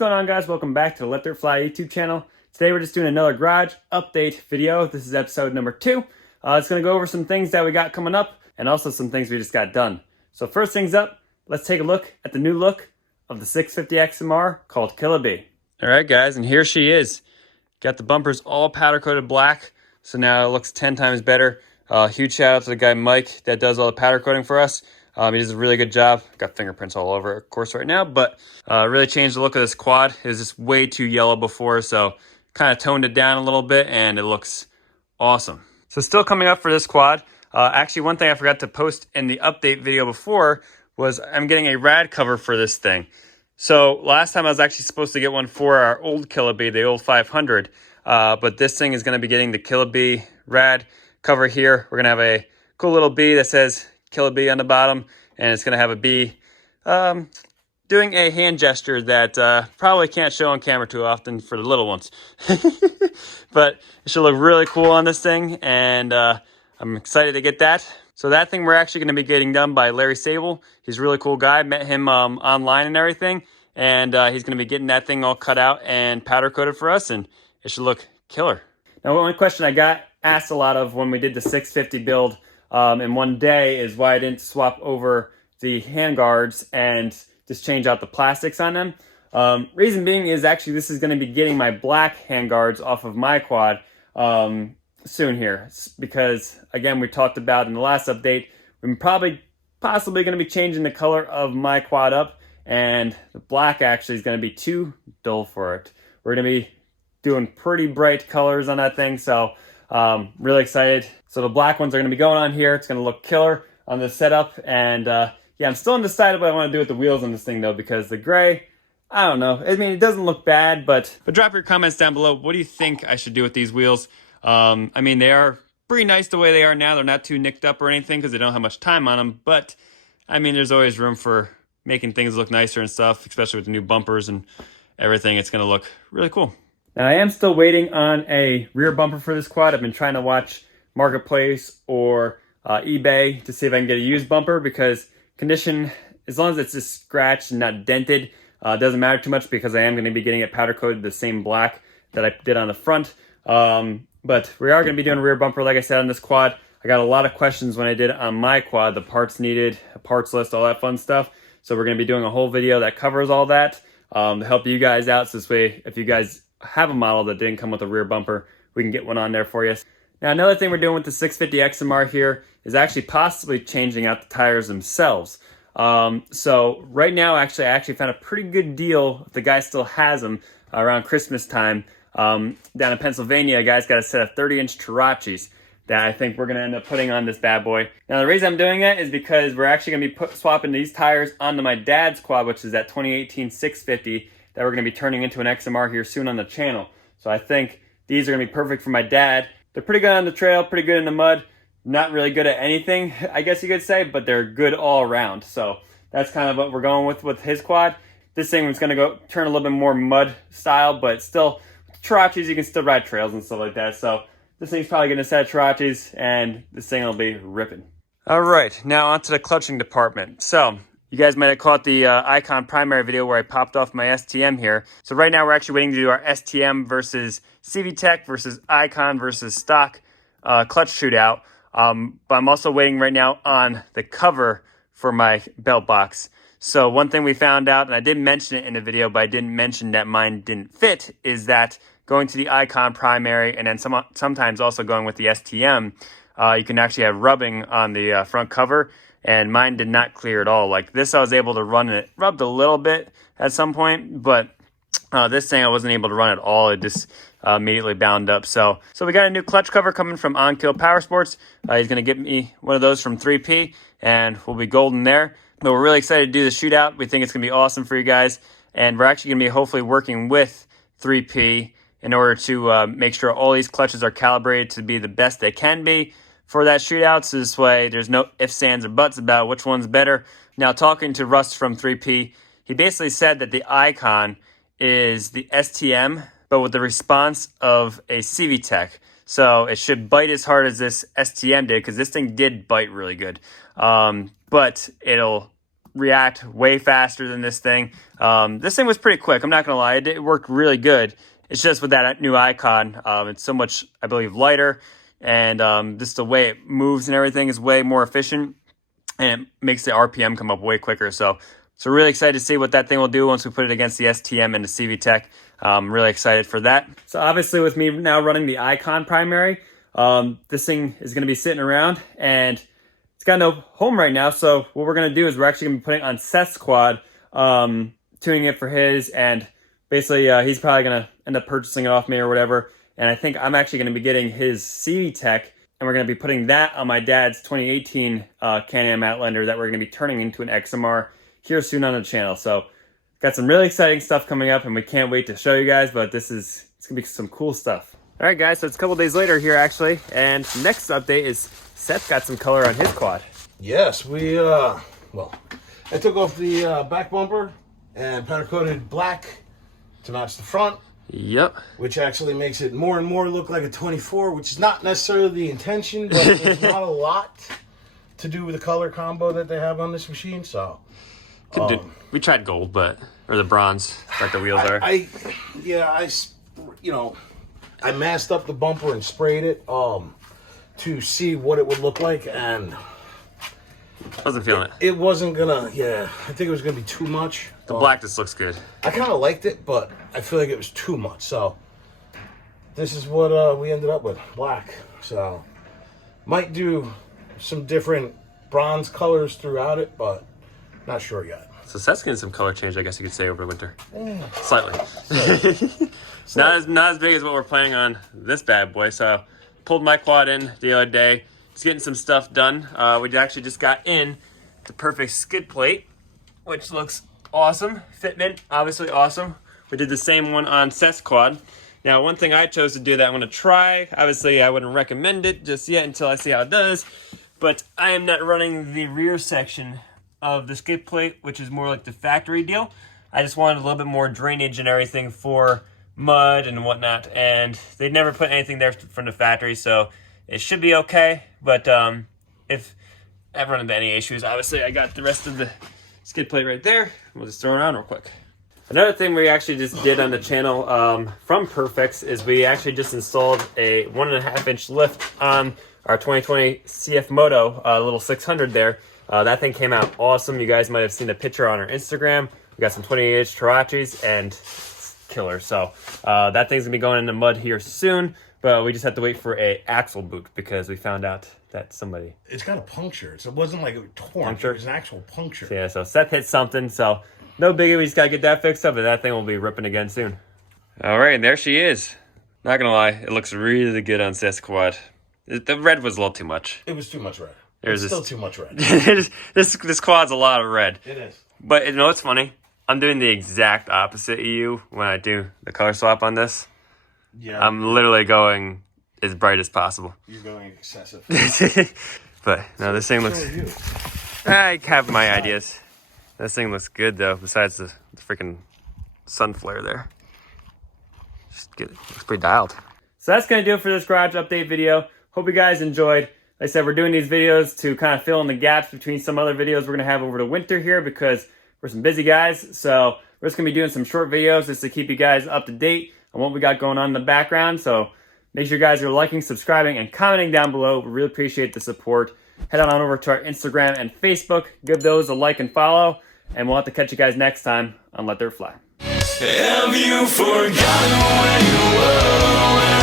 going on, guys? Welcome back to the LetDirtFly YouTube channel. Today we're just doing another garage update video. This is episode number 2. It's going to go over some things that we got coming up and also some things we just got done. So first things up, let's take a look at the new look of the 650 XMR called Killer Bee. Alright guys, and here she is. Got the bumpers all powder coated black, so now it looks 10 times better. Huge shout out to the guy Mike that does all the powder coating for us. He does a really good job. Got fingerprints all over it, of course, right now, but really changed the look of this quad. It was just way too yellow before, so kind of toned it down a little bit, and it looks awesome. So still coming up for this quad. Actually, one thing I forgot to post in the update video before was I'm getting a rad cover for this thing. So last time I was actually supposed to get one for our old Killer Bee, the old 500, but this thing is going to be getting the Killer Bee rad cover here. We're going to have a cool little bee that says Killer Bee on the bottom, and it's going to have a bee doing a hand gesture that probably can't show on camera too often for the little ones. But it should look really cool on this thing, and I'm excited to get that. So that thing we're actually going to be getting done by Larry Sable. He's a really cool guy. Met him online and everything, and he's going to be getting that thing all cut out and powder coated for us, and it should look killer. Now, one question I got asked a lot of when we did the 650 build in one day is why I didn't swap over the handguards and just change out the plastics on them. Reason being is actually this is going to be getting my black handguards off of my quad soon here, because again, we talked about in the last update, we're possibly going to be changing the color of my quad up, and the black actually is going to be too dull for it. We're going to be doing pretty bright colors on that thing, so really excited. So the black ones are going to be going on here. It's going to look killer on this setup. And yeah, I'm still undecided what I want to do with the wheels on this thing though, because the gray, I don't know. I mean, it doesn't look bad, but drop your comments down below. What do you think I should do with these wheels? I mean, they are pretty nice the way they are now. They're not too nicked up or anything because they don't have much time on them. But I mean, there's always room for making things look nicer and stuff, especially with the new bumpers and everything. It's going to look really cool. Now, I am still waiting on a rear bumper for this quad. I've been trying to watch Marketplace or eBay to see if I can get a used bumper, because condition, as long as it's just scratched and not dented, doesn't matter too much, because I am going to be getting it powder coated the same black that I did on the front. But we are going to be doing a rear bumper, like I said, on this quad. I got a lot of questions when I did on my quad, the parts needed, a parts list, all that fun stuff. So we're going to be doing a whole video that covers all that to help you guys out. So this way, if you guys have a model that didn't come with a rear bumper, we can get one on there for you. Now, another thing we're doing with the 650 XMR here is actually possibly changing out the tires themselves. So right now, I actually found a pretty good deal. If the guy still has them around Christmas time, down in Pennsylvania, a guy's got a set of 30-inch Terrachis that I think we're going to end up putting on this bad boy. Now, the reason I'm doing that is because we're actually going to be swapping these tires onto my dad's quad, which is that 2018 650 that we're going to be turning into an XMR here soon on the channel. So I think these are going to be perfect for my dad. They're pretty good on the trail, pretty good in the mud, not really good at anything, I guess you could say, but they're good all around. So that's kind of what we're going with his quad. This thing is going to go turn a little bit more mud style, but still, with Terrachis, you can still ride trails and stuff like that. So this thing's probably going to set Terrachis, and this thing will be ripping. All right, now onto the clutching department. So you guys might have caught the Icon primary video where I popped off my STM here. So right now we're actually waiting to do our STM versus CVTech versus Icon versus stock clutch shootout. But I'm also waiting right now on the cover for my belt box. So one thing we found out, and I didn't mention it in the video, but I didn't mention that mine didn't fit, is that going to the Icon primary and then sometimes also going with the STM, you can actually have rubbing on the front cover. And mine did not clear at all. Like this, I was able to run it. Rubbed a little bit at some point, but this thing I wasn't able to run at all. It just immediately bound up. So we got a new clutch cover coming from On-Kill Powersports. He's going to get me one of those from 3P, and we'll be golden there. But we're really excited to do the shootout. We think it's going to be awesome for you guys. And we're actually going to be hopefully working with 3P in order to make sure all these clutches are calibrated to be the best they can be for that shootout. So this way there's no ifs, ands, or buts about which one's better. Now, talking to Russ from 3P, he basically said that the Icon is the STM, but with the response of a CVTech. So it should bite as hard as this STM did, because this thing did bite really good. But it'll react way faster than this thing. This thing was pretty quick. I'm not going to lie. It worked really good. It's just with that new icon, it's so much, I believe, lighter. And just the way it moves and everything is way more efficient. And it makes the RPM come up way quicker. So really excited to see what that thing will do once we put it against the STM and the CVTech. I'm really excited for that. So obviously with me now running the Icon primary, this thing is going to be sitting around and it's got no home right now. So what we're going to do is we're actually going to be putting it on Seth's quad, tuning it for his, and basically he's probably going to end up purchasing it off me or whatever. And I think I'm actually going to be getting his CVTech, and we're going to be putting that on my dad's 2018 Can-Am Outlander that we're going to be turning into an XMR here soon on the channel. So got some really exciting stuff coming up, and we can't wait to show you guys, but it's going to be some cool stuff. All right, guys, so it's a couple days later here, actually, and next update is Seth got some color on his quad. Yes, well, I took off the back bumper and powder coated black to match the front. Yep. Which actually makes it more and more look like a 24, which is not necessarily the intention, but there's not a lot to do with the color combo that they have on this machine, so. We tried gold, or the bronze, like the wheels are. I masked up the bumper and sprayed it to see what it would look like, and wasn't feeling it. It wasn't gonna, I think it was gonna be too much. The black just looks good. I kind of liked it, but I feel like it was too much. So this is what we ended up with, black. So might do some different bronze colors throughout it, but not sure yet. So Seth's getting some color change, I guess you could say, over the winter. Slightly. Not as big as what we're planning on this bad boy. So pulled my quad in the other day. Just getting some stuff done. We actually just got in the Perfex skid plate, which looks awesome. Fitment, obviously awesome. We did the same one on Seth's quad. Now, one thing I chose to do that I'm going to try, obviously I wouldn't recommend it just yet until I see how it does, but I am not running the rear section of the skid plate, which is more like the factory deal. I just wanted a little bit more drainage and everything for mud and whatnot, and they never put anything there from the factory, so it should be okay. But if I run into any issues, obviously I got the rest of the skid plate right there. We'll just throw it on real quick. Another thing we actually just did on the channel from Perfex is we actually just installed a 1.5-inch lift on our 2020 CF Moto, little 600 there. That thing came out awesome. You guys might have seen a picture on our Instagram. We got some 28-inch Tarachis and killer. So that thing's gonna be going in the mud here soon, but we just have to wait for a axle boot because we found out that somebody... It's got a puncture. So it wasn't like a torn. It was an actual puncture. So, yeah, so Seth hit something, so no biggie. We just got to get that fixed up, and that thing will be ripping again soon. All right, and there she is. Not going to lie, it looks really good on Seth's quad. The red was a little too much. It was too much red. It's still too much red. this quad's a lot of red. It is. But you know what's funny? I'm doing the exact opposite of you when I do the color swap on this. Yeah. I'm literally going as bright as possible. You're going excessive. But no, this thing looks... I have my ideas. This thing looks good though, besides the freaking sun flare there. Just get it. Looks pretty dialed. So that's going to do it for this garage update video. Hope you guys enjoyed. Like I said, we're doing these videos to kind of fill in the gaps between some other videos we're going to have over the winter here because we're some busy guys. So we're just going to be doing some short videos just to keep you guys up to date on what we got going on in the background. So make sure you guys are liking, subscribing, and commenting down below. We really appreciate the support. Head on over to our Instagram and Facebook. Give those a like and follow. And we'll have to catch you guys next time on LetDirtFly. Have you forgotten where you were?